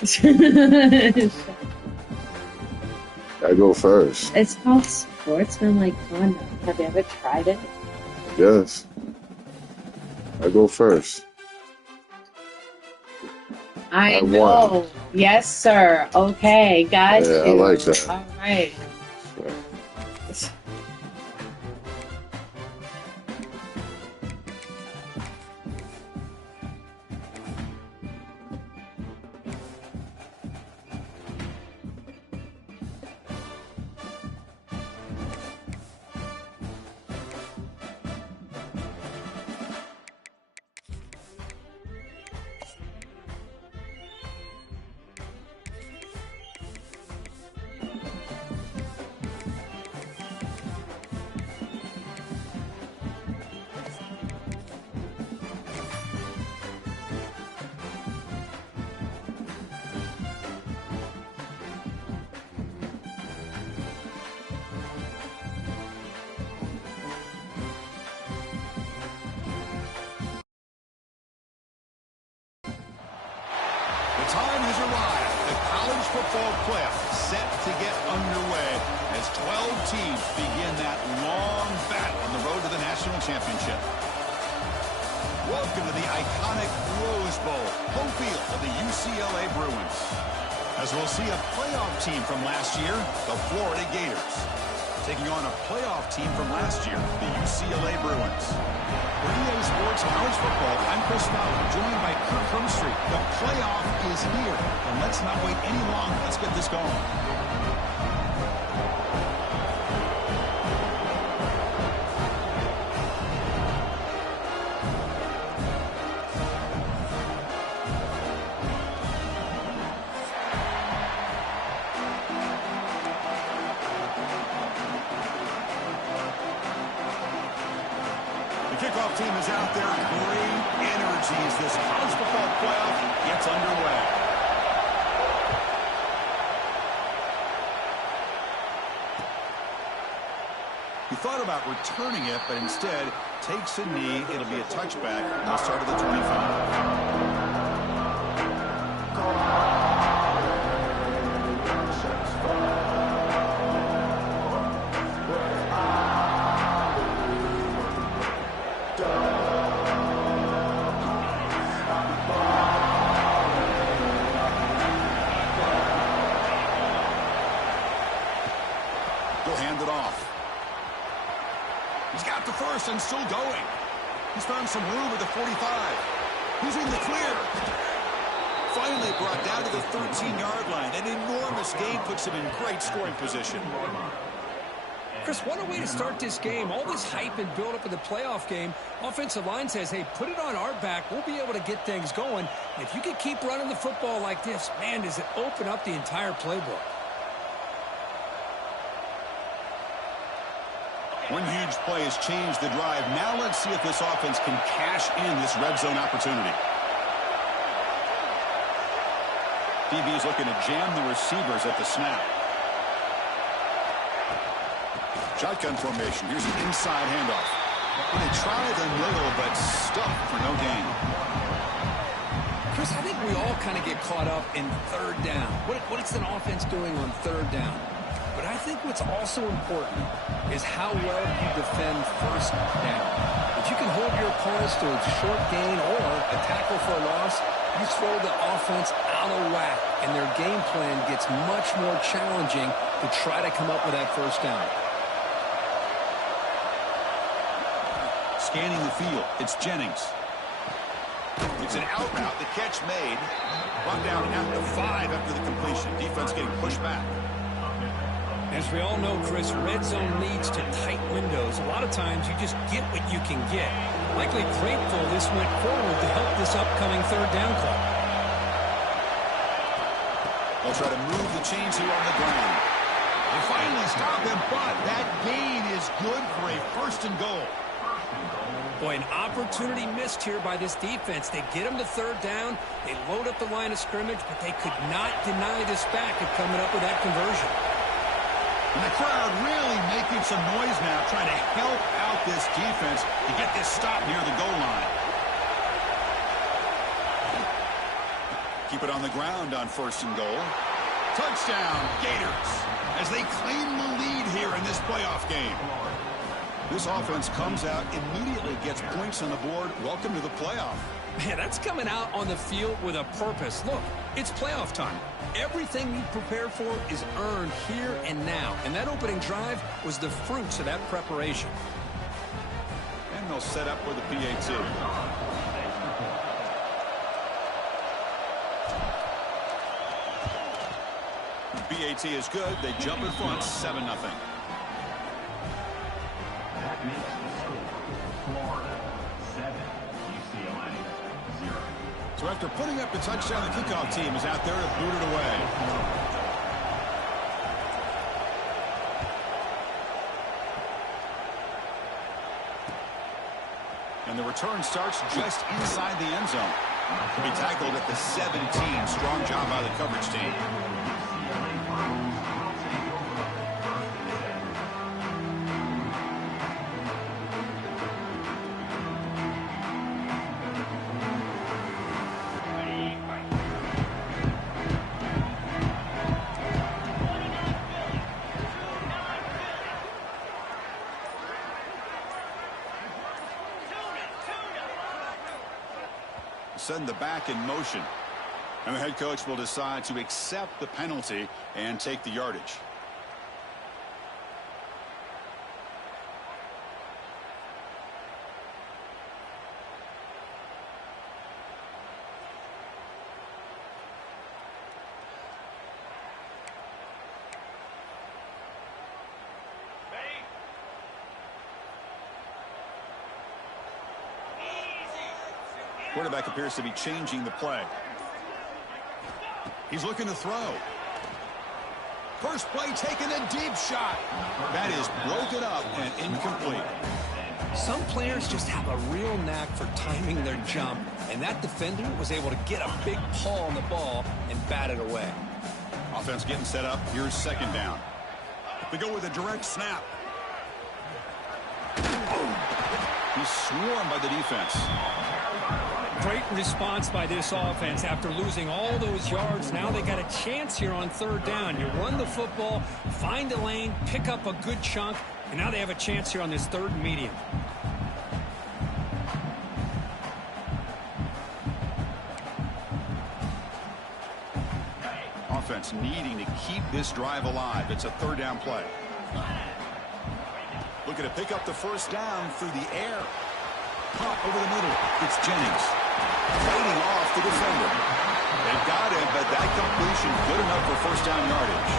I go first. It's called sportsmanlike conduct. Have you ever tried it? Yes, I go first. I I won. know. Yes, sir. Okay, got Yeah, I like you. that. All right. Yeah. The time has arrived. The college football playoff set to get underway as 12 teams begin that long battle on the road to the national championship. Welcome to the iconic Rose Bowl, home field of the UCLA Bruins. As we'll see a playoff team from last year, the Florida Gators, taking on a playoff team from last year, the UCLA Bruins. For EA Sports College Football, I'm Chris Fowler, joined by Kirk Hermstreet. The playoff is here, and let's not wait any longer. Let's get this going. Kickoff team is out there. Great energy as this college football playoff gets underway. He thought about returning it, but instead takes a knee. It'll be a touchback. They'll start at the 25. Hand it off. He's got the first and still going. He's found some room at the 45. He's in the clear. Finally brought down to the 13-yard line. An enormous gain puts him in great scoring position. Chris, what a way to start this game. All this hype and build up in the playoff game. Offensive line says, hey, put it on our back. We'll be able to get things going. And if you can keep running the football like this, man, does it open up the entire playbook. One huge play has changed the drive. Now let's see if this offense can cash in this red zone opportunity. DB's looking to jam the receivers at the snap. Shotgun formation. Here's an inside handoff. Going to try the middle, but stuffed for no gain. Chris, I think we all kind of get caught up in third down. What is an offense doing on third down? But I think what's also important is how well you defend first down. If you can hold your opponents to a short gain or a tackle for a loss, you throw the offense out of whack, and their game plan gets much more challenging to try to come up with that first down. Scanning the field, it's Jennings. It's an out route, the catch made. Brought down at the 5 after the completion. Defense getting pushed back. As we all know, Chris, red zone leads to tight windows. A lot of times you just get what you can get. Likely grateful this went forward to help this upcoming third down call. They'll try to move the chains here on the ground. They finally stop him, but that gain is good for a first and goal. Boy, an opportunity missed here by this defense. They get him to third down. They load up the line of scrimmage, but they could not deny this back of coming up with that conversion. And the crowd really making some noise now, trying to help out this defense to get this stop near the goal line. Keep it on the ground on 1st and goal. Touchdown, Gators, as they claim the lead here in this playoff game. This offense comes out, immediately gets points on the board. Welcome to the playoff. Man, that's coming out on the field with a purpose. Look, it's playoff time. Everything you prepare for is earned here and now. And that opening drive was the fruits of that preparation. And they'll set up for the PAT. PAT is good. They jump in front, 7-0. That makes the score Florida 7, UCLA 0. So after putting up the touchdown, the kickoff team is out there to boot it away. And the return starts just inside the end zone. To be tackled at the 17. Strong job by the coverage team. Send the back in motion. And the head coach will decide to accept the penalty and take the yardage. Quarterback appears to be changing the play. He's looking to throw. First play taken, a deep shot. That is broken up and incomplete. Some players just have a real knack for timing their jump, and that defender was able to get a big paw on the ball and bat it away. Offense getting set up. Here's 2nd down. They go with a direct snap. He's swarmed by the defense. Great response by this offense after losing all those yards. Now they got a chance here on 3rd down. You run the football, find a lane, pick up a good chunk, and now they have a chance here on this 3rd and medium. Offense needing to keep this drive alive. It's a 3rd down play. Looking to pick up the 1st down through the air. Pop over the middle. It's Jennings. Fighting off the defender. They've got him, but that completion good enough for 1st down yardage.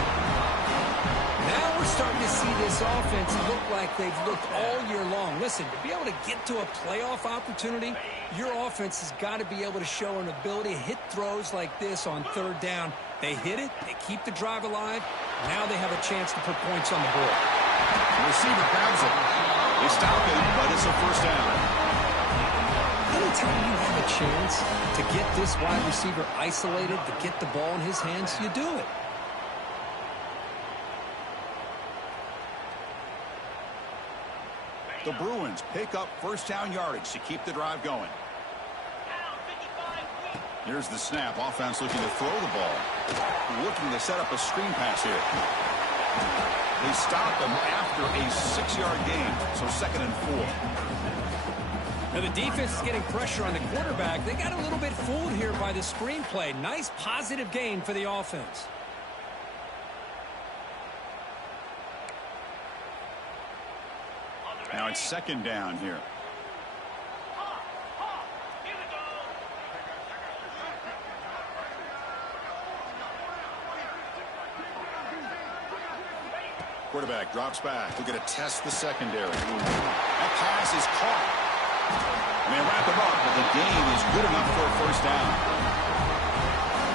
Now we're starting to see this offense look like they've looked all year long. Listen, to be able to get to a playoff opportunity, your offense has got to be able to show an ability to hit throws like this on 3rd down. They hit it, they keep the drive alive. Now they have a chance to put points on the board. The receiver grabs it. They stop him, but it's a 1st down. Anytime you have a chance to get this wide receiver isolated, to get the ball in his hands, you do it. The Bruins pick up 1st down yardage to keep the drive going. Here's the snap. Offense looking to throw the ball. Looking to set up a screen pass here. They stop him after a 6-yard gain, so 2nd and 4. Now the defense is getting pressure on the quarterback. They got a little bit fooled here by the screenplay. Nice positive gain for the offense. Now it's 2nd down here. Quarterback drops back. We're going to test the secondary. That pass is caught. And they wrap him up, but the gain is good enough for a 1st down.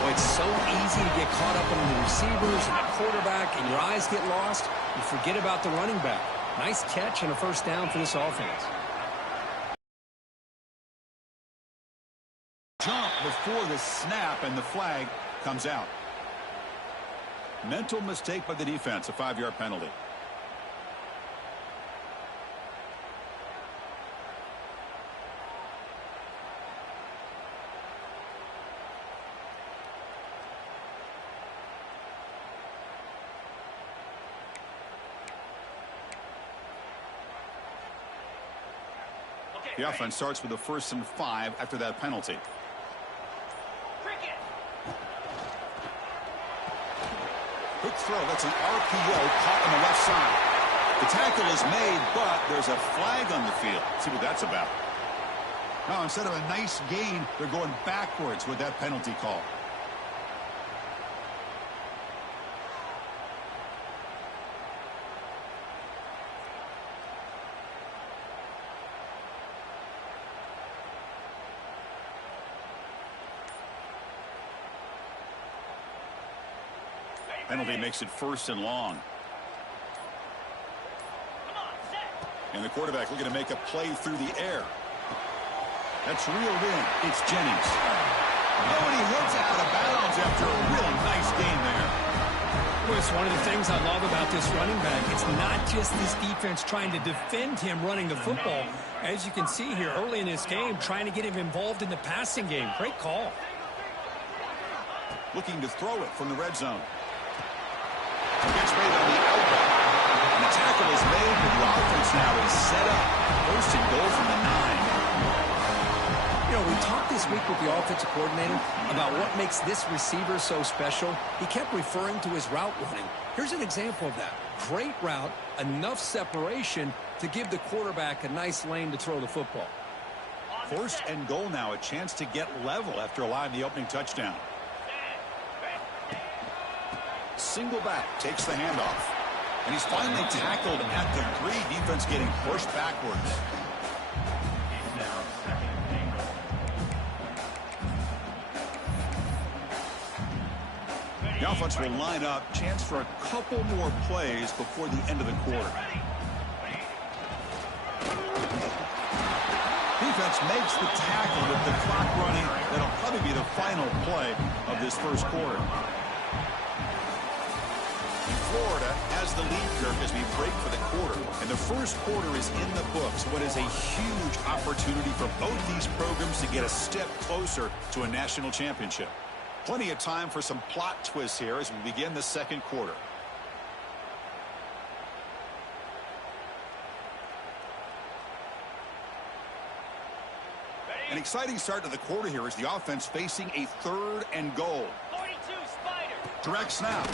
Boy, it's so easy to get caught up in the receivers and the quarterback, and your eyes get lost. You forget about the running back. Nice catch and a 1st down for this offense. Jump before the snap, and the flag comes out. Mental mistake by the defense, a 5-yard penalty. The offense starts with a 1st and 5 after that penalty. Quick throw. That's an RPO caught on the left side. The tackle is made, but there's a flag on the field. See what that's about. Now, instead of a nice gain, they're going backwards with that penalty call. Penalty makes it 1st and long. And the quarterback looking to make a play through the air. That's reeled in. It's Jennings. Oh, and he hits out of bounds after a really nice game there. Well, it's one of the things I love about this running back. It's not just this defense trying to defend him running the football. As you can see here early in this game, trying to get him involved in the passing game. Great call. Looking to throw it from the red zone. Gets made on the outlet. And the tackle is made, but the offense now is set up. 1st and goal from the 9. You know, we talked this week with the offensive coordinator about what makes this receiver so special. He kept referring to his route running. Here's an example of that. Great route, enough separation to give the quarterback a nice lane to throw the football. 1st and goal now, a chance to get level after allowing the opening touchdown. Single back, takes the handoff. And he's finally tackled at the 3. Defense getting pushed backwards. The offense will line up. Chance for a couple more plays before the end of the quarter. Defense makes the tackle with the clock running. That'll probably be the final play of this 1st quarter. Florida has the lead, Kirk, as we break for the quarter. And the 1st quarter is in the books. What is a huge opportunity for both these programs to get a step closer to a national championship. Plenty of time for some plot twists here as we begin the 2nd quarter. An exciting start to the quarter here as the offense facing a 3rd and goal. 42 Spider. Direct snap.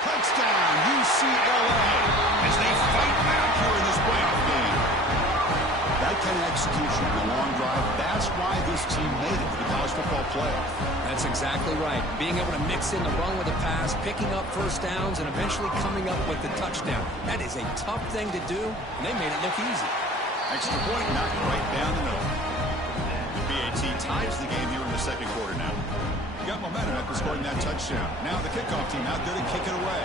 Touchdown, UCLA, as they fight back here in this playoff game. That kind of execution in a long drive, that's why this team made it to the college football playoff. That's exactly right. Being able to mix in the run with the pass, picking up 1st downs, and eventually coming up with the touchdown. That is a tough thing to do, and they made it look easy. Extra point knocked right down the middle. BAT ties the game here in the 2nd quarter now. Got momentum after scoring that touchdown. Now the kickoff team out there to kick it away.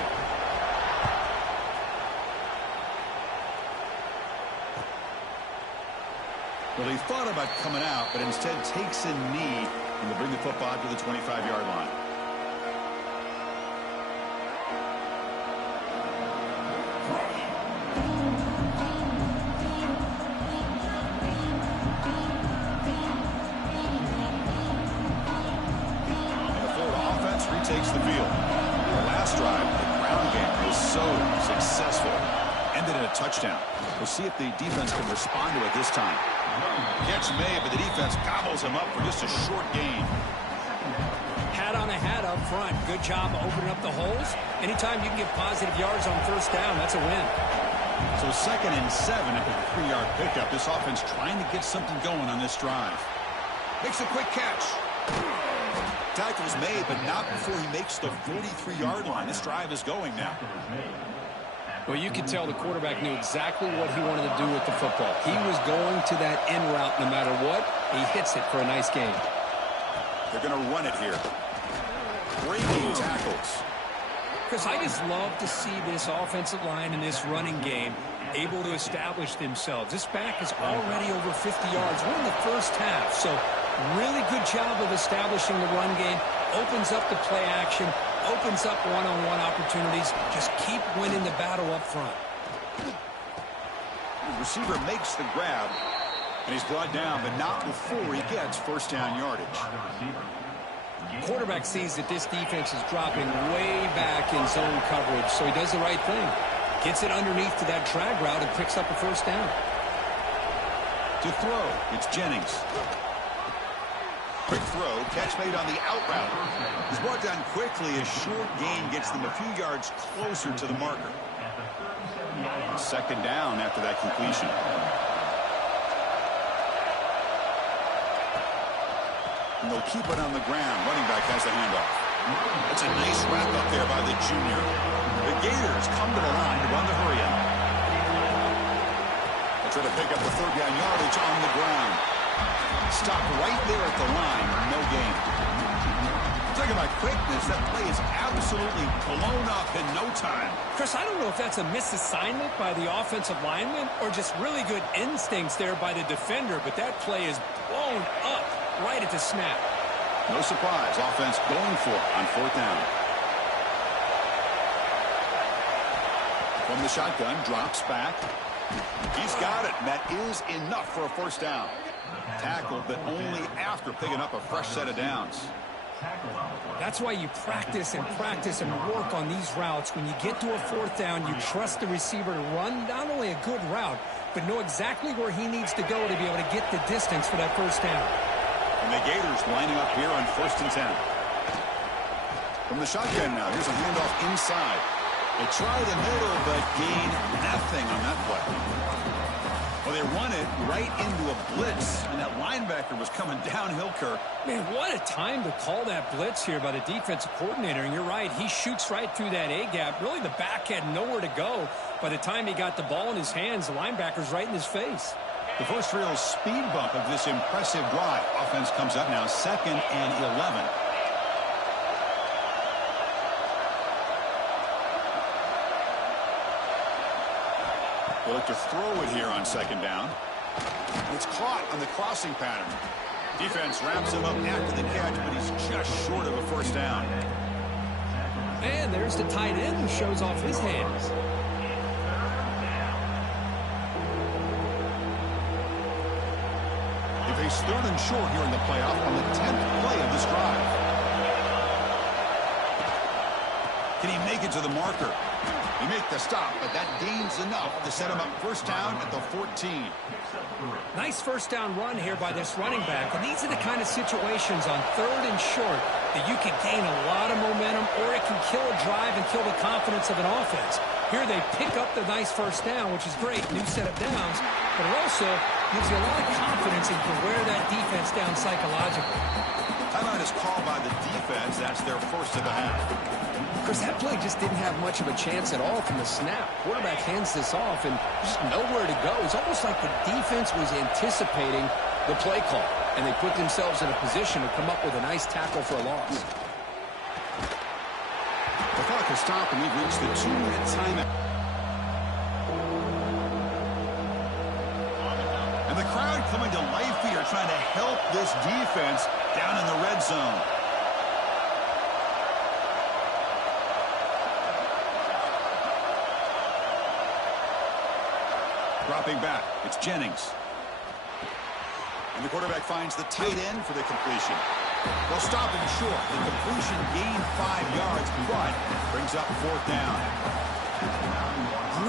Well, he thought about coming out, but instead takes a knee and to bring the football to the 25-yard line. Takes the field. The last drive, the ground game was so successful. Ended in a touchdown. We'll see if the defense can respond to it this time. Catch made, but the defense gobbles him up for just a short gain. Hat on a hat up front. Good job of opening up the holes. Anytime you can get positive yards on 1st down, that's a win. So 2nd and 7 after the 3-yard pickup. This offense trying to get something going on this drive. Makes a quick catch. Tackle's made, but not before he makes the 43-yard line. This drive is going now. Well, you could tell the quarterback knew exactly what he wanted to do with the football. He was going to that end route no matter what. He hits it for a nice gain. They're going to run it here. Breaking tackles. Because I just love to see this offensive line in this running game able to establish themselves. This back is already over 50 yards. We're in the 1st half, so really good job of establishing the run game. Opens up the play action, opens up one-on-one opportunities. Just keep winning the battle up front. The receiver makes the grab, and he's brought down, but not before he gets 1st down yardage. Quarterback sees that this defense is dropping way back in zone coverage, so he does the right thing. Gets it underneath to that drag route and picks up a 1st down. To throw, it's Jennings. Quick throw, catch made on the out route. He's brought down quickly. A short gain gets them a few yards closer to the marker. Second down after that completion. And they'll keep it on the ground. Running back has the handoff. That's a nice wrap up there by the junior. The Gators come to the line to run the hurry up. They'll try to pick up the third down yardage on the ground. Stop right there at the line. No gain. Talking about quickness, that play is absolutely blown up in no time. Chris, I don't know if that's a misassignment by the offensive lineman or just really good instincts there by the defender, but that play is blown up right at the snap. No surprise. Offense going for it on fourth down. From the shotgun, drops back. He's got it, and that is enough for a first down. Tackled, but only after picking up a fresh set of downs. That's why you practice and work on these routes. When you get to a fourth down, you trust the receiver to run not only a good route, but know exactly where he needs to go to be able to get the distance for that first down. And the Gators lining up here on 1st and 10. From the shotgun now, here's a handoff inside. They try the middle, but gain nothing on that play. Well, they run it right into a blitz, and that linebacker was coming downhill, Kirk. Man, what a time to call that blitz here by the defensive coordinator. And you're right, he shoots right through that A-gap. Really, the back had nowhere to go. By the time he got the ball in his hands, the linebacker's right in his face. The first real speed bump of this impressive drive. Offense comes up now 2nd and 11. They look to throw it here on 2nd down. It's caught on the crossing pattern. Defense wraps him up after the catch, but he's just short of a first down. And there's the tight end who shows off his hands. They face 3rd and short here in the playoff on the 10th play of this drive. Can he make it to the marker? He makes the stop, but that gains enough to set him up first down at the 14. Nice first down run here by this running back. And these are the kind of situations on 3rd and short that you can gain a lot of momentum, or it can kill a drive and kill the confidence of an offense. Here they pick up the nice first down, which is great, new set of downs, but it also gives you a lot of confidence and can wear that defense down psychologically. Timeout is called by the defense. That's their first of the half. Chris, that play just didn't have much of a chance at all from the snap. Quarterback hands this off and just nowhere to go. It's almost like the defense was anticipating the play call, and they put themselves in a position to come up with a nice tackle for a loss. The clock has stopped, and we've reached the 2-minute timeout. And the crowd coming to life here, trying to help this defense down in the red zone. Dropping back, it's Jennings. And the quarterback finds the tight end for the completion. They'll stop him short. The completion gained 5 yards, but brings up 4th down.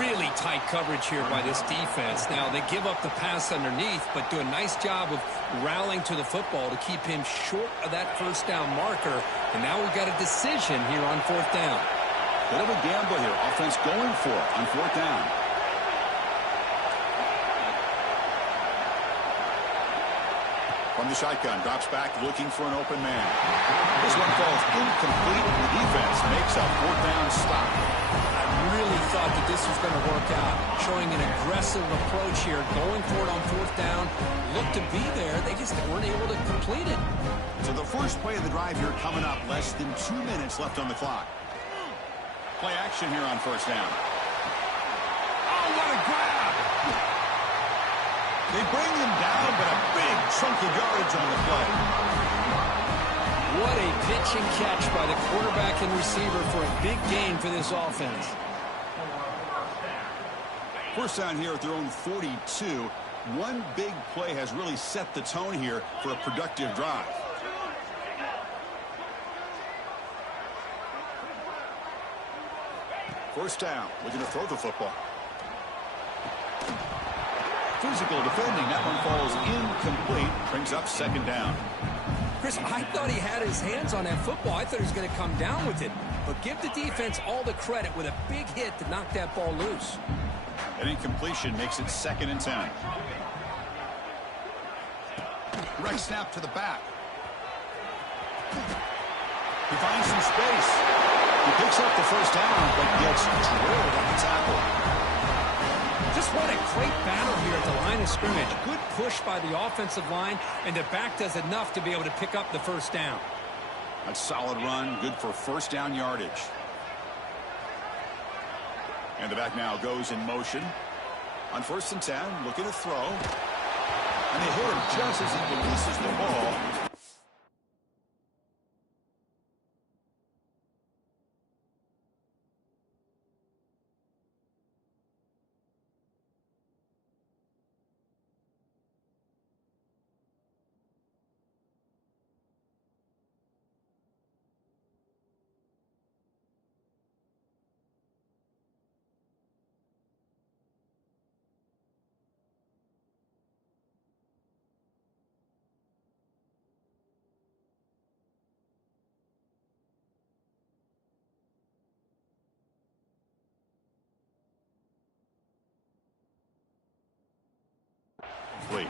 Really tight coverage here by this defense. Now, they give up the pass underneath, but do a nice job of rallying to the football to keep him short of that first down marker. And now we've got a decision here on 4th down. Bit of a gamble here. Offense going for it on 4th down. From the shotgun, drops back, looking for an open man. This one falls incomplete, and the defense makes a 4th down stop. I really thought that this was going to work out, showing an aggressive approach here, going for it on 4th down. Looked to be there, they just weren't able to complete it. So the first play of the drive here coming up, less than 2 minutes left on the clock. Play action here on 1st down. Oh, what a grab! They bring him down, but a big chunk of yardage on the play. What a pitch and catch by the quarterback and receiver for a big gain for this offense. First down here at their own 42. One big play has really set the tone here for a productive drive. First down, looking to throw the football. physical defending. That one falls incomplete. Brings up second down. Chris, I thought he had his hands on that football. I thought he was going to come down with it. But give the defense all the credit with a big hit to knock that ball loose. An incompletion makes it 2nd and 10. Direct snap to the back. He finds some space. He picks up the first down, but gets drilled on the tackle. Just what a great battle here at the line of scrimmage. Good push by the offensive line, and the back does enough to be able to pick up the first down. A solid run, good for first down yardage. And the back now goes in motion. On 1st and 10, looking to throw. And they hit him just as he releases the ball. Boy,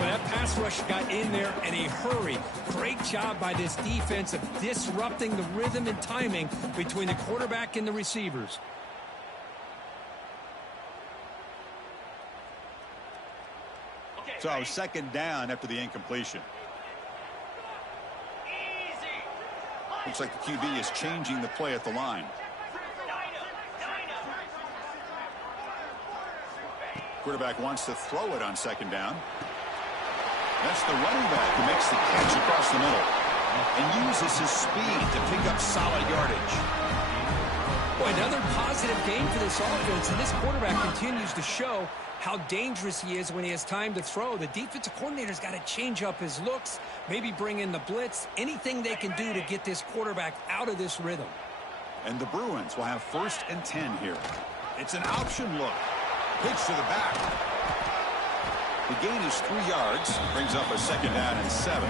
that pass rush got in there in a hurry. Great job by this defense of disrupting the rhythm and timing between the quarterback and the receivers. So 2nd down after the incompletion. Looks like the QB is changing the play at the line. Quarterback wants to throw it on 2nd down. That's the running back who makes the catch across the middle and uses his speed to pick up solid yardage. Boy, another positive game for this offense, and this quarterback continues to show how dangerous he is when he has time to throw. The defensive coordinator's got to change up his looks, maybe bring in the blitz, anything they can do to get this quarterback out of this rhythm. And the Bruins will have 1st and 10 here. It's an option look. Pitch to the back. The gain is 3 yards. Brings up a 2nd down and 7.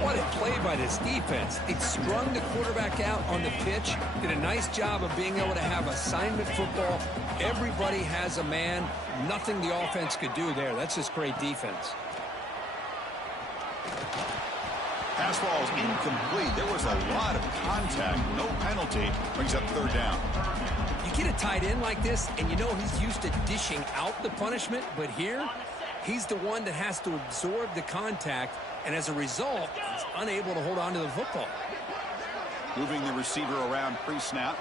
What a play by this defense. It sprung the quarterback out on the pitch. Did a nice job of being able to have assignment football. Everybody has a man. Nothing the offense could do there. That's just great defense. Pass ball is incomplete. There was a lot of contact. No penalty. Brings up 3rd down. You get a tight end like this, and you know he's used to dishing out the punishment, but here, he's the one that has to absorb the contact, and as a result, he's unable to hold on to the football. Moving the receiver around pre-snap.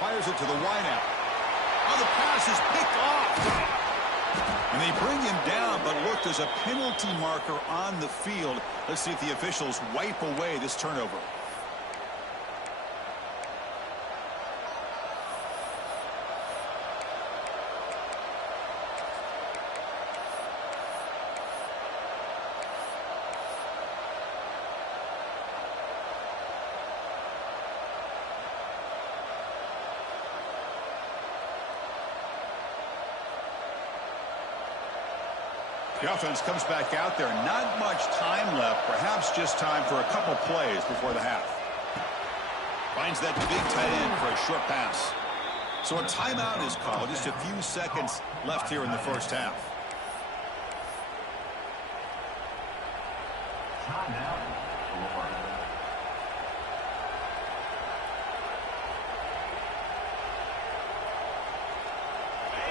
Fires it to the wideout. Oh, the pass is picked off. And they bring him down, but look, there's a penalty marker on the field. Let's see if the officials wipe away this turnover. The offense comes back out there. Not much time left. Perhaps just time for a couple plays before the half. Finds that big tight end for a short pass. So a timeout is called. Just a few seconds left here in the first half. Timeout, Florida.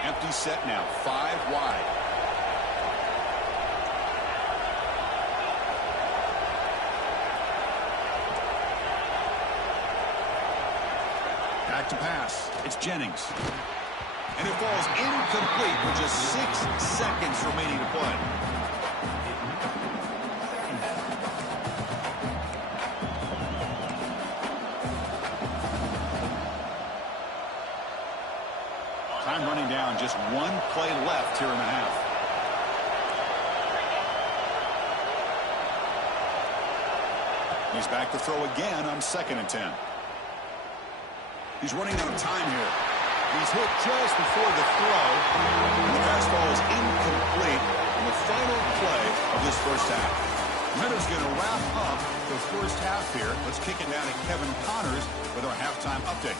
Empty set now. 5 wide. Back to pass. It's Jennings. And it falls incomplete with just 6 seconds remaining to play. Time running down. Just 1 play left here in the half. He's back to throw again on 2nd and 10. He's running out of time here. He's hit just before the throw. The pass ball is incomplete in the final play of this first half. Minter's going to wrap up the first half here. Let's kick it down to Kevin Connors with our halftime update.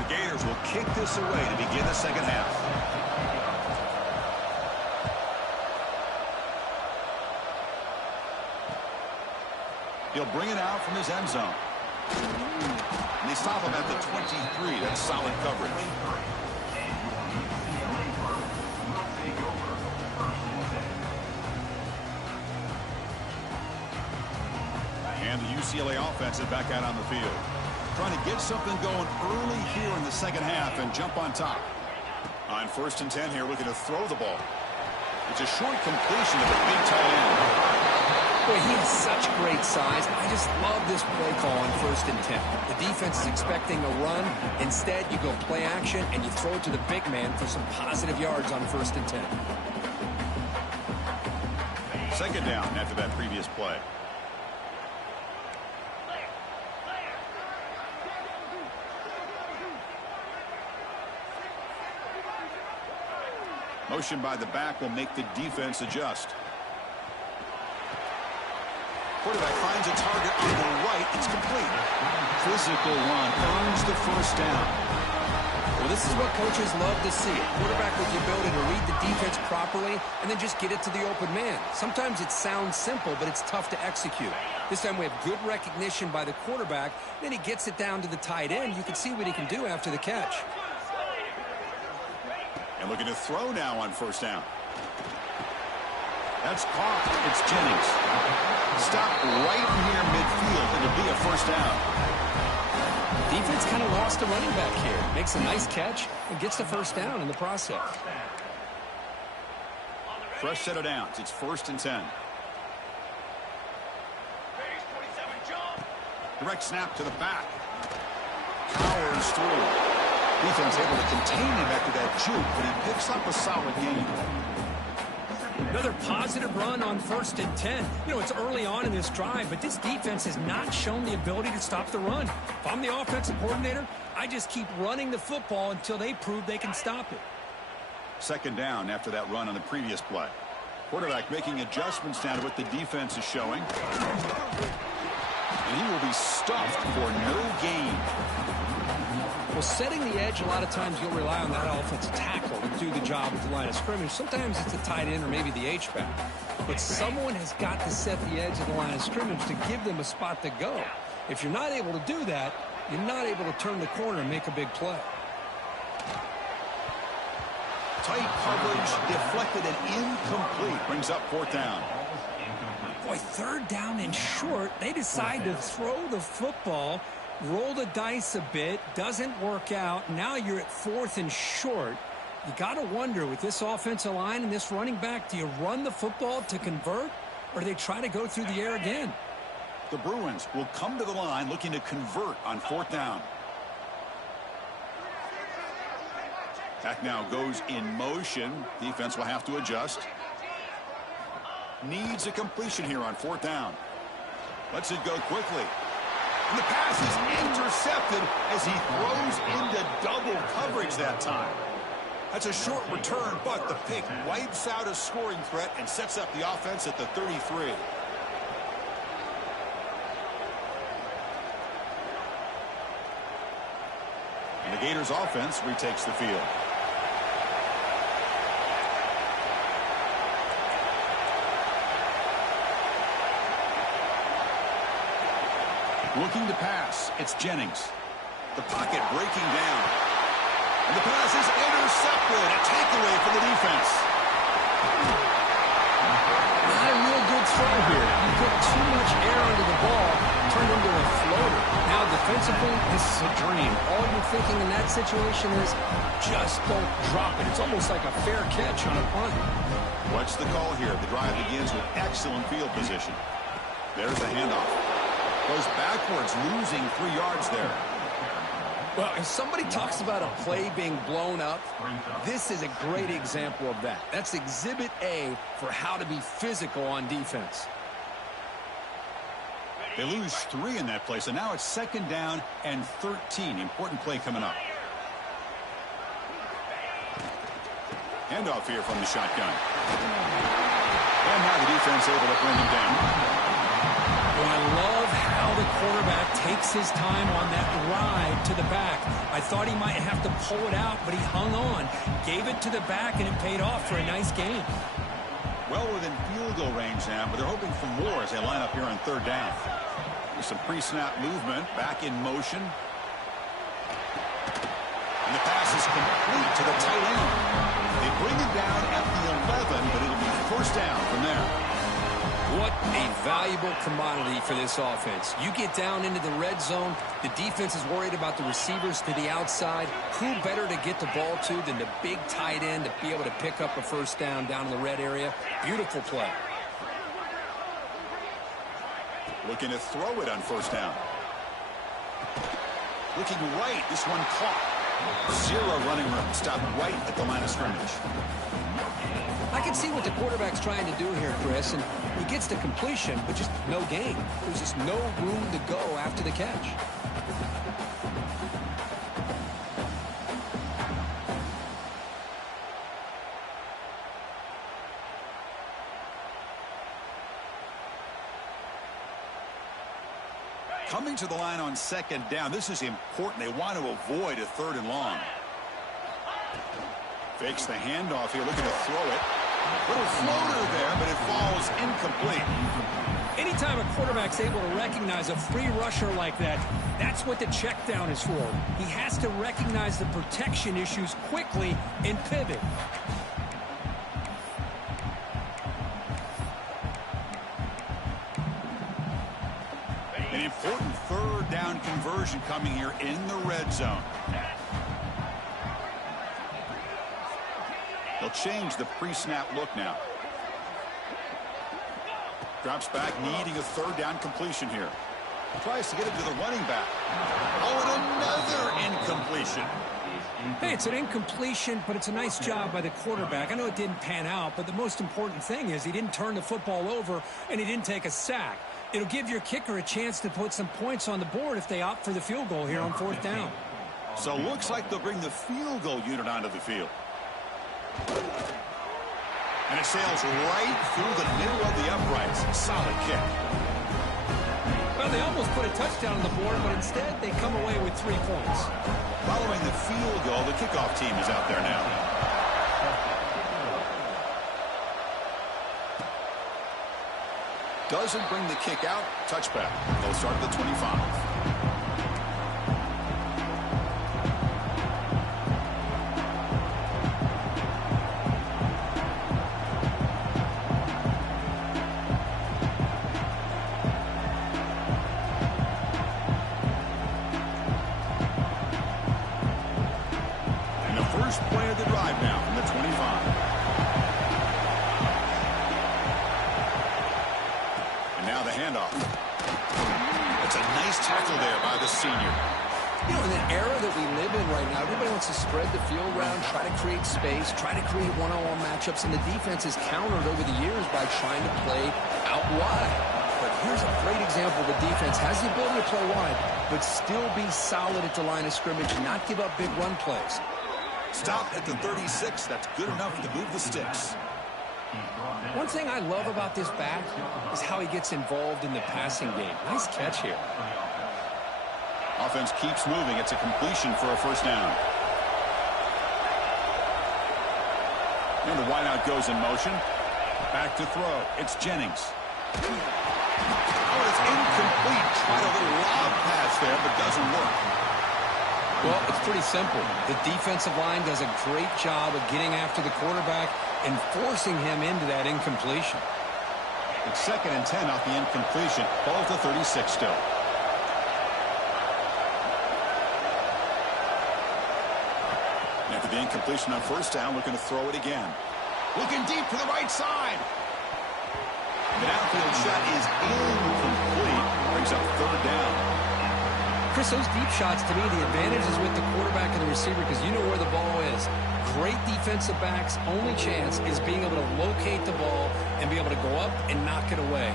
The Gators will kick this away to begin the second half. He'll bring it out from his end zone. And they stop him at the 23. That's solid coverage. And the UCLA offense is back out on the field. Trying to get something going early here in the second half and jump on top. On 1st and 10 here, looking to throw the ball. It's a short completion of a big tight end. Boy, he has such great size. I just love this play call on 1st and 10. The defense is expecting a run. Instead, you go play action, and you throw it to the big man for some positive yards on 1st and 10. Second down after that previous play. Motion by the back will make the defense adjust. Quarterback finds a target on the right. It's complete. Physical run earns the first down. Well, this is what coaches love to see. A quarterback with the ability to read the defense properly and then just get it to the open man. Sometimes it sounds simple, but it's tough to execute. This time we have good recognition by the quarterback. Then he gets it down to the tight end. You can see what he can do after the catch. And looking to throw now on 1st down. That's caught. It's Jennings. Stop right near midfield. It'll be a 1st down. Defense kind of lost a running back here. Makes a nice catch and gets the 1st down in the process. Fresh set of downs. It's 1st and 10. Direct snap to the back. Powers through. Defense able to contain him after that juke, but he picks up a solid gain. Another positive run on 1st and 10. You know, it's early on in this drive, but this defense has not shown the ability to stop the run. If I'm the offensive coordinator, I just keep running the football until they prove they can stop it. Second down after that run on the previous play. Quarterback making adjustments down to what the defense is showing. And he will be stuffed for no gain. Well, setting the edge, a lot of times you'll rely on that offensive tackle to do the job at the line of scrimmage. Sometimes it's a tight end or maybe the H-back. But someone has got to set the edge of the line of scrimmage to give them a spot to go. If you're not able to do that, you're not able to turn the corner and make a big play. Tight coverage, deflected and incomplete. Brings up 4th down. Boy, 3rd down and short. They decide to throw the football. Roll the dice a bit, doesn't work out. Now you're at 4th and short. You got to wonder, with this offensive line and this running back, do you run the football to convert, or do they try to go through the air again? The Bruins will come to the line looking to convert on 4th down. Back now goes in motion. Defense will have to adjust. Needs a completion here on 4th down. Lets it go quickly. And the pass is intercepted as he throws into double coverage that time. That's a short return, but the pick wipes out a scoring threat and sets up the offense at the 33. And the Gators offense retakes the field. Looking to pass. It's Jennings. The pocket breaking down. And the pass is intercepted. A takeaway for the defense. Not a real good throw here. You put too much air under the ball, turned into a floater. Now defensively, this is a dream. All you're thinking in that situation is just don't drop it. It's almost like a fair catch on a punt. What's the call here? The drive begins with excellent field position. There's the handoff. Goes backwards, losing 3 yards there. Well, if somebody talks about a play being blown up, this is a great example of that. That's exhibit A for how to be physical on defense. They lose 3 in that play, so now it's 2nd down and 13. Important play coming up. Handoff here from the shotgun. And now the defense able to bring him down. Well, I love how the quarterback takes his time on that ride to the back. I thought he might have to pull it out, but he hung on, gave it to the back, and it paid off for a nice gain. Well within field goal range now, but they're hoping for more as they line up here on 3rd down. There's some pre-snap movement, back in motion. And the pass is complete to the tight end. They bring it down at the 11, but it'll be 1st down from there. What a valuable commodity for this offense. You get down into the red zone, the defense is worried about the receivers to the outside. Who better to get the ball to than the big tight end to be able to pick up a 1st down in the red area? Beautiful play. Looking to throw it on 1st down. Looking right, this one caught. 0 running room, stopped right at the line of scrimmage. I can see what the quarterback's trying to do here, Chris, and he gets the completion, but just no gain. There's just no room to go after the catch. Coming to the line on 2nd down. This is important. They want to avoid a 3rd and long. Fakes the handoff here, looking to throw it. Little floater there, but it falls incomplete. Anytime a quarterback's able to recognize a free rusher like that, that's what the check down is for. He has to recognize the protection issues quickly and pivot. An important 3rd down conversion coming here in the red zone. They'll change the pre-snap look now. Drops back, needing a 3rd down completion here. Tries to get it to the running back. Oh, and another incompletion. Hey, it's an incompletion, but it's a nice job by the quarterback. I know it didn't pan out, but the most important thing is he didn't turn the football over and he didn't take a sack. It'll give your kicker a chance to put some points on the board if they opt for the field goal here on 4th down. So looks like they'll bring the field goal unit onto the field. And it sails right through the middle of the uprights. Solid kick. Well, they almost put a touchdown on the board, but instead they come away with 3 points. Following the field goal, the kickoff team is out there now. Doesn't bring the kick out. Touchback. They'll start at the 25. First play of the drive now from the 25. And now the handoff. That's a nice tackle there by the senior. You know, in the era that we live in right now, everybody wants to spread the field around, try to create space, try to create one-on-one matchups, and the defense has countered over the years by trying to play out wide. But here's a great example. The defense has the ability to play wide, but still be solid at the line of scrimmage, not give up big run plays. Stopped at the 36. That's good enough to move the sticks. One thing I love about this back is how he gets involved in the passing game. Nice catch here. Offense keeps moving. It's a completion for a first down. And the wideout goes in motion. Back to throw. It's Jennings. Oh, it's incomplete. Tried a little lob pass there, but doesn't work. Well, it's pretty simple. The defensive line does a great job of getting after the quarterback and forcing him into that incompletion. It's 2nd and 10 off the incompletion. Ball at the 36 still. After the incompletion on first down, looking to throw it again. Looking deep to the right side. The downfield shot is incomplete. Brings up 3rd down. Chris, those deep shots, to me, the advantage is with the quarterback and the receiver because you know where the ball is. Great defensive backs' only chance is being able to locate the ball and be able to go up and knock it away.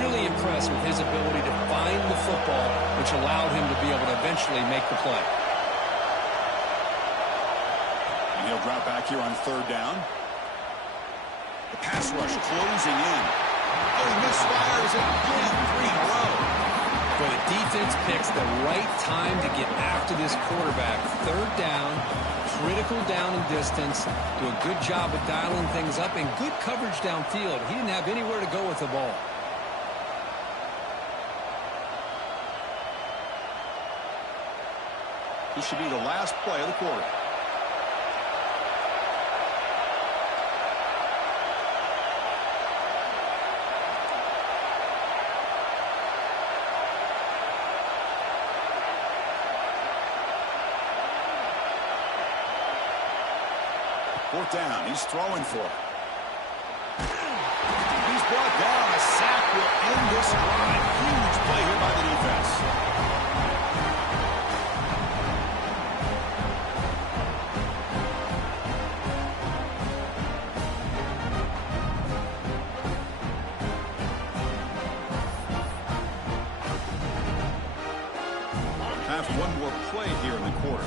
Really impressed with his ability to find the football, which allowed him to be able to eventually make the play. And he'll drop back here on third down. The pass rush closing in. Oh, he misfires again. 3 in a row. But the defense picks the right time to get after this quarterback. Third down, critical down and distance. Do a good job of dialing things up and good coverage downfield. He didn't have anywhere to go with the ball. This should be the last play of the quarter. Fourth down. He's throwing for it. He's brought down. A sack will end this drive. Huge play here by the defense. Have one more play here in the quarter.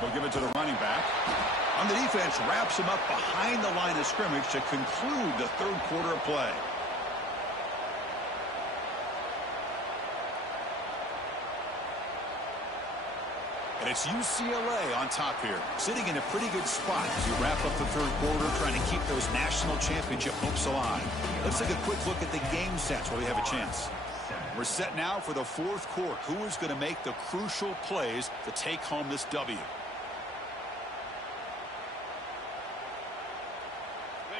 They'll give it to the running back. On the defense, wraps him up behind the line of scrimmage to conclude the third quarter of play. And it's UCLA on top here, sitting in a pretty good spot as we wrap up the third quarter, trying to keep those national championship hopes alive. Let's take a quick look at the game sets where we have a chance. We're set now for the fourth quarter. Who is going to make the crucial plays to take home this W?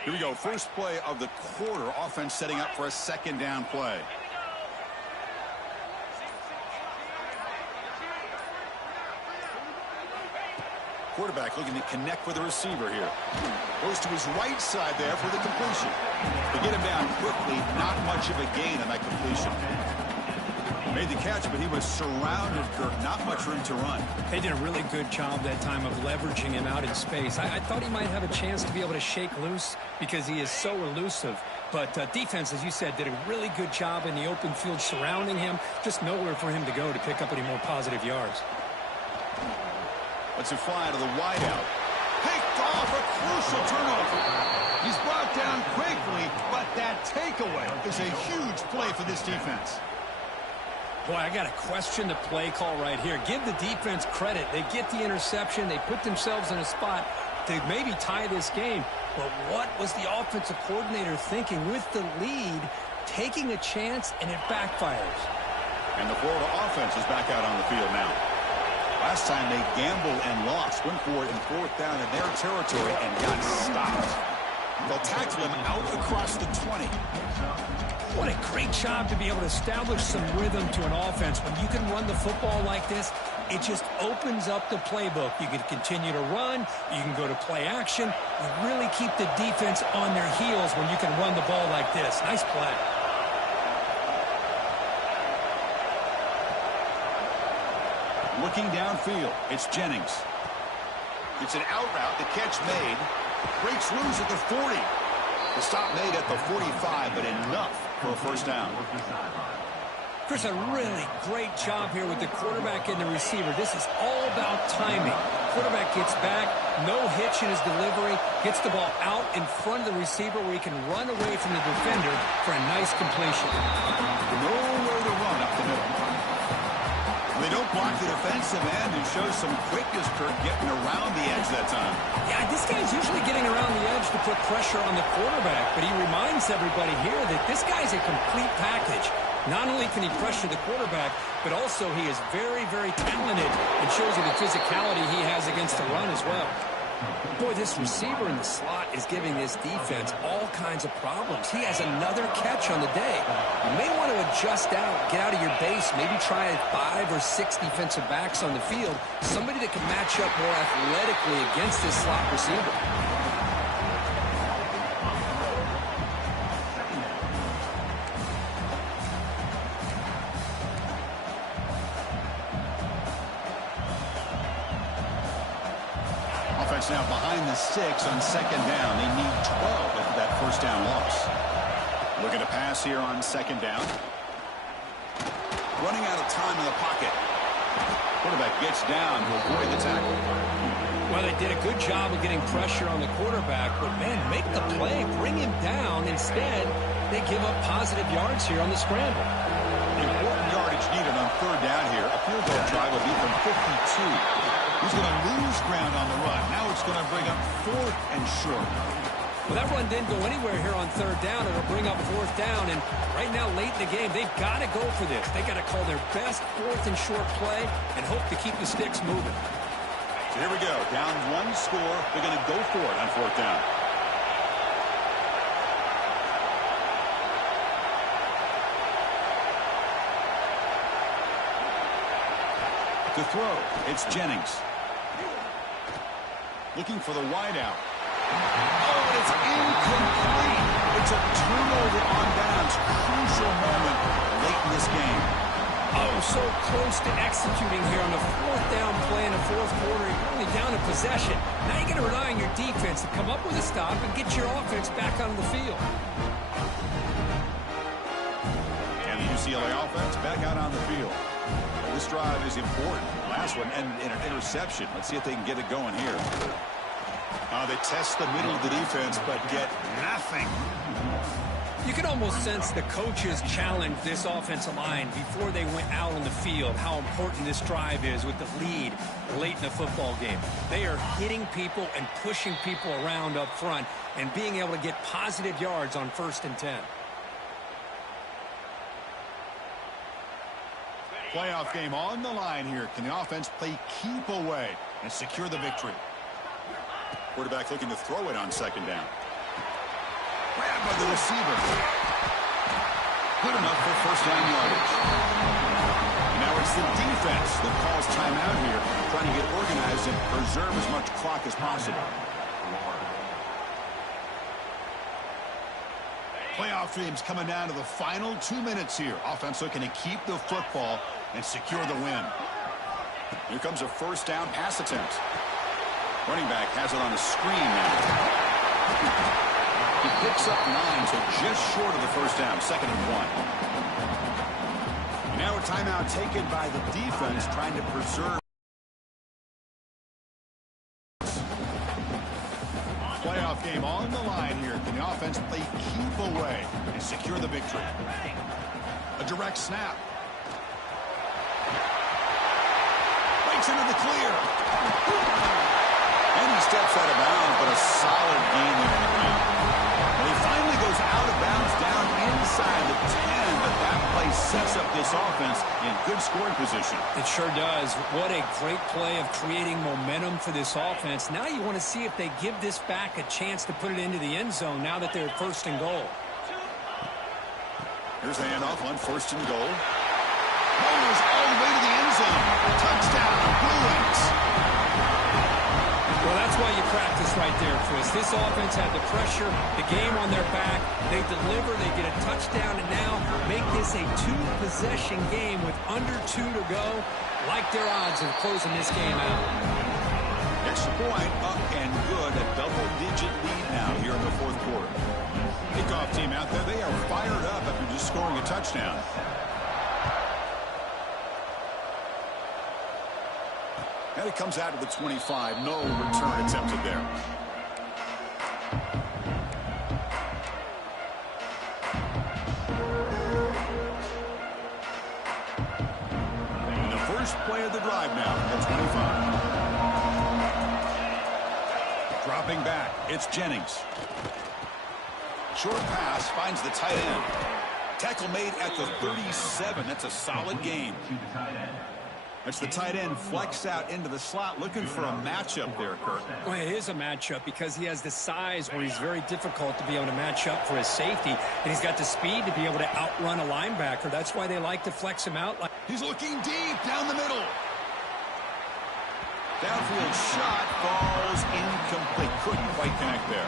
Here we go. First play of the quarter. Offense setting up for a second down play. Quarterback looking to connect with the receiver here. Goes to his right side there for the completion. They get him down quickly. Not much of a gain on that completion. Made the catch, but he was surrounded, Kirk. Not much room to run. They did a really good job that time of leveraging him out in space. I thought he might have a chance to be able to shake loose because he is so elusive. But defense, as you said, did a really good job in the open field surrounding him. Just nowhere for him to go to pick up any more positive yards. Let's it fly to the wideout. Picked off, a crucial turnover. He's brought down quickly, but that takeaway is a huge play for this defense. Boy, I got to question the play call right here. Give the defense credit. They get the interception. They put themselves in a spot to maybe tie this game. But what was the offensive coordinator thinking with the lead, taking a chance, and it backfires? And the Florida offense is back out on the field now. Last time they gambled and lost. Went for it in fourth down in their territory and got stopped. They'll tackle him out across the 20. What a great job to be able to establish some rhythm to an offense. When you can run the football like this, it just opens up the playbook. You can continue to run. You can go to play action. You really keep the defense on their heels when you can run the ball like this. Nice play. Looking downfield, it's Jennings. It's an out route. The catch made. Breaks loose at the 40. The stop made at the 45, but enough for a first down. Chris, a really great job here with the quarterback and the receiver. This is all about timing. Quarterback gets back, no hitch in his delivery, gets the ball out in front of the receiver where he can run away from the defender for a nice completion. Nowhere to run up the middle. They don't block the defensive end and show some quickness, Kirk, getting around the edge that time. Yeah, this guy's usually getting around the edge to put pressure on the quarterback, but he reminds everybody here that this guy's a complete package. Not only can he pressure the quarterback, but also he is very, very talented and shows you the physicality he has against the run as well. Boy, this receiver in the slot is giving this defense all kinds of problems. He has another catch on the day. You may want to adjust out, get out of your base, maybe try 5 or 6 defensive backs on the field, somebody that can match up more athletically against this slot receiver. pass now behind the 6 on 2nd down. They need 12 after that first down loss. Looking to pass here on 2nd down. Running out of time in the pocket. Quarterback gets down to avoid the tackle. Well, they did a good job of getting pressure on the quarterback, but, man, make the play, bring him down. Instead, they give up positive yards here on the scramble. Important yardage needed on 3rd down here. A field goal drive will be from 52. He's going to lose ground on the run. Now it's going to bring up 4th and short. Well, that run didn't go anywhere here on 3rd down. It'll bring up 4th down, and right now, late in the game, they've got to go for this. They got to call their best 4th and short play and hope to keep the sticks moving. So here we go. Down 1 score. They're going to go for it on 4th down. To throw, it's Jennings. Looking for the wideout. Oh, it's incomplete. It's a turnover on downs. Crucial moment late in this game. Oh, so close to executing here on the 4th down play in the 4th quarter. You're only down a possession. Now you're going to rely on your defense to come up with a stop and get your offense back on the field. And the UCLA offense back out on the field. This drive is important. Last one and an interception. Let's see if they can get it going here. They test the middle of the defense, but get nothing. You can almost sense the coaches challenge this offensive line before they went out on the field, how important this drive is with the lead late in the football game. They are hitting people and pushing people around up front and being able to get positive yards on 1st and 10. Playoff game on the line here. Can the offense play keep away and secure the victory? Quarterback looking to throw it on 2nd down. Grabbed by the receiver. Good enough for 1st down yardage. And now it's the defense that calls timeout here, trying to get organized and preserve as much clock as possible. Playoff games coming down to the final 2 minutes here. Offense looking to keep the football and secure the win. Here comes a 1st down pass attempt. Running back has it on a screen now. He picks up 9, so just short of the 1st down, 2nd and 1. Now a timeout taken by the defense trying to preserve. Playoff game on the line here. Can the offense play keep away and secure the victory? A direct snap. Breaks into the clear. And he steps out of bounds, but a solid gain there in the ground. Well, he finally goes out of bounds down inside the 10, but that play sets up this offense in good scoring position. It sure does. What a great play of creating momentum for this offense. Now you want to see if they give this back a chance to put it into the end zone now that they're 1st and goal. Here's the handoff on 1st and goal. Goes all the way to the end zone. Touchdown, Bruins. Well, that's why you practice right there, Chris. This offense had the pressure, the game on their back. They deliver, they get a touchdown, and now make this a 2-possession game with under 2 to go. Like their odds of closing this game out. Extra point up and good. A double-digit lead now here in the 4th quarter. Kickoff team out there, they are fired up after just scoring a touchdown. And it comes out of the 25. No return attempted there. And the first play of the drive now at 25. Dropping back, it's Jennings. Short pass finds the tight end. Tackle made at the 37. That's a solid gain. That's the tight end flexed out into the slot, looking for a matchup there, Kurt. Well, it is a matchup because he has the size where he's very difficult to be able to match up for his safety, and he's got the speed to be able to outrun a linebacker. That's why they like to flex him out. He's looking deep down the middle. Downfield shot falls incomplete. Couldn't quite connect there.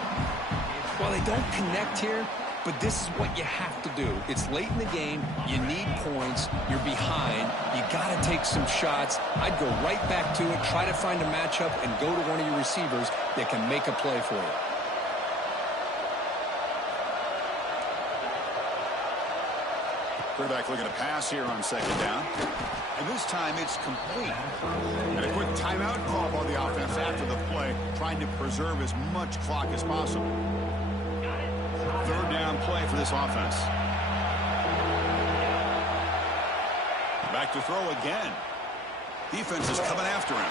Well, they don't connect here. but this is what you have to do. It's late in the game. You need points. You're behind. You got to take some shots. I'd go right back to it, try to find a matchup, and go to one of your receivers that can make a play for you. Quarterback looking to pass here on second down. And this time it's complete. And a quick timeout call on the offense after the play, trying to preserve as much clock as possible. Third down play for this offense. Back to throw again. Defense is coming after him.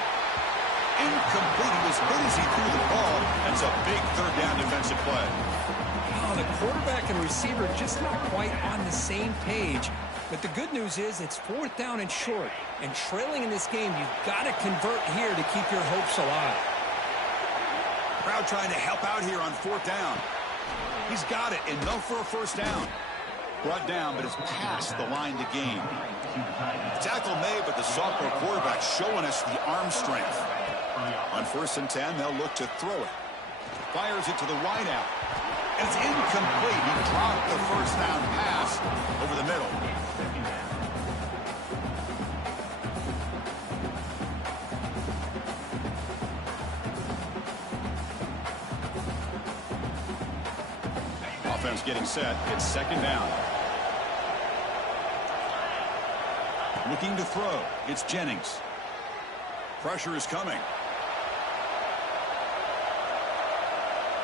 Incomplete. He was hit as he threw the ball. That's a big third down defensive play. Oh, the quarterback and receiver just not quite on the same page. But the good news is it's fourth down and short. And trailing in this game, you've got to convert here to keep your hopes alive. Crowd trying to help out here on fourth down. He's got it, enough for a first down. Brought down, but it's past the line to gain. Tackle made, but the sophomore quarterback showing us the arm strength. On 1st and 10, they'll look to throw it. Fires it to the wide out. And it's incomplete. He dropped the first down pass over the middle. Offense getting set. It's second down. Looking to throw. It's Jennings. Pressure is coming.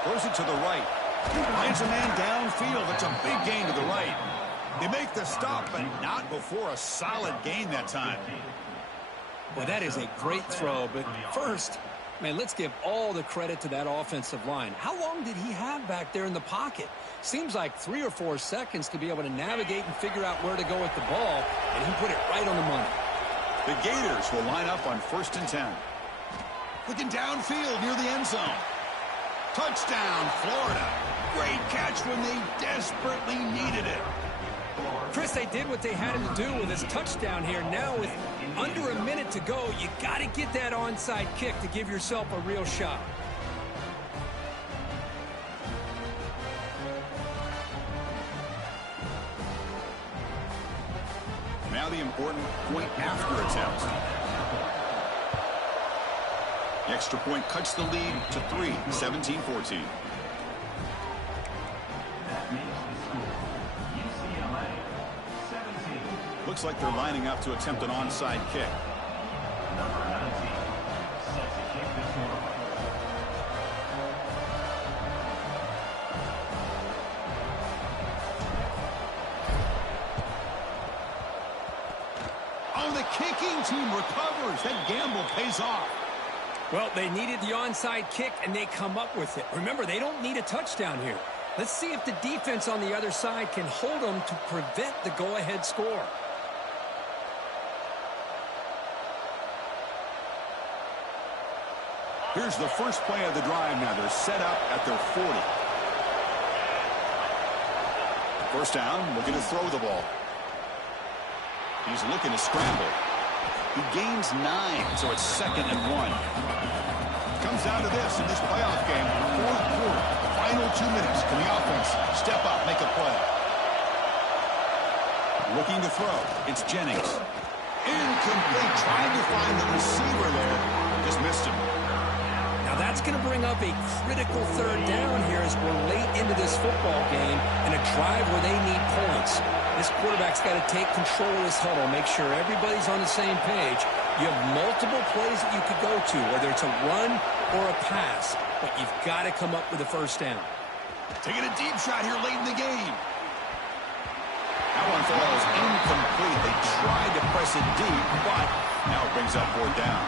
Throws it to the right. Finds a man downfield. That's a big gain to the right. They make the stop, but not before a solid gain that time. Well, that is a great throw. But first, man, let's give all the credit to that offensive line. How long did he have back there in the pocket? Seems like 3 or 4 seconds to be able to navigate and figure out where to go with the ball, and he put it right on the money. The Gators will line up on 1st and 10. Looking downfield near the end zone. Touchdown, Florida. Great catch when they desperately needed it. Chris, they did what they had to do with his touchdown here. Now with under a minute to go, you got to get that onside kick to give yourself a real shot. Now the important point after attempt. The extra point cuts the lead to 3, 17-14. Looks like they're lining up to attempt an onside kick. Number 19 set to kick this one off. Oh, the kicking team recovers. That gamble pays off. Well, they needed the onside kick, and they come up with it. Remember, they don't need a touchdown here. Let's see if the defense on the other side can hold them to prevent the go-ahead score. Here's the first play of the drive now. They're set up at their 40. First down, looking to throw the ball. He's looking to scramble. He gains 9, so it's 2nd and 1. Comes down to this in this playoff game. 4th quarter, the final 2 minutes. Can the offense step up, make a play? Looking to throw. It's Jennings. Incomplete. Trying to find the receiver there. Just missed him. Now that's going to bring up a critical third down here as we're late into this football game and a drive where they need points. This quarterback's got to take control of this huddle, make sure everybody's on the same page. You have multiple plays that you could go to, whether it's a run or a pass, but you've got to come up with a first down. Taking a deep shot here late in the game. That one falls incomplete. They tried to press it deep, but now it brings up 4th down.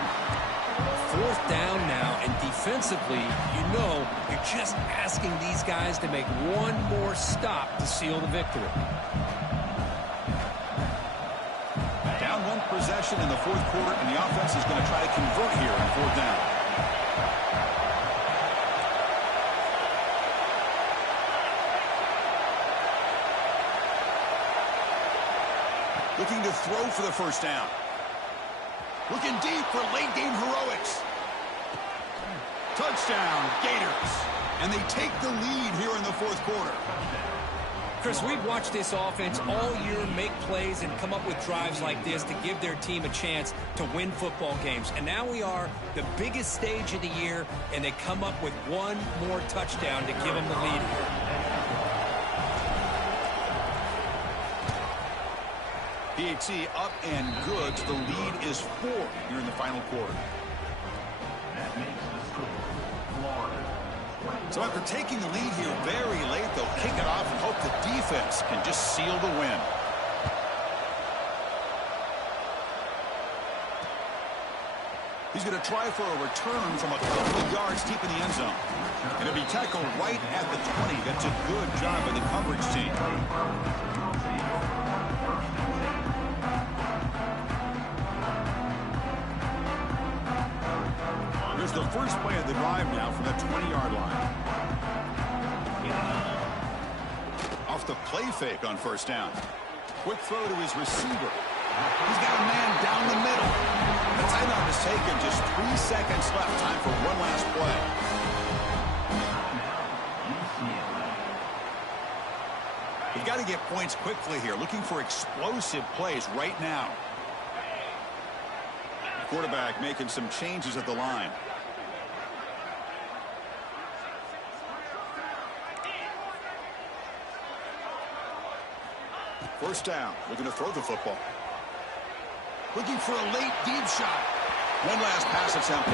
4th down now, and defensively, you know, you're just asking these guys to make one more stop to seal the victory. Down 1 possession in the 4th quarter, and the offense is going to try to convert here on 4th down. Looking to throw for the first down. Looking deep for late game heroics. Touchdown, Gators. And they take the lead here in the 4th quarter. Chris, we've watched this offense all year make plays and come up with drives like this to give their team a chance to win football games. And now we are the biggest stage of the year, and they come up with one more touchdown to give them the lead here. PHC up and good. The lead is 4 here in the final quarter. That makes the score Florida. So after taking the lead here very late, they'll kick it off and hope the defense can just seal the win. He's going to try for a return from a couple of yards deep in the end zone. And it'll be tackled right at the 20. That's a good job by the coverage team. Here's the first play of the drive now from the 20-yard line. Off the play fake on first down. Quick throw to his receiver. He's got a man down the middle. The timeout is taken. Just 3 seconds left. Time for one last play. You've got to get points quickly here. Looking for explosive plays right now. Quarterback making some changes at the line. First down. Looking to throw the football. Looking for a late deep shot. One last pass attempt.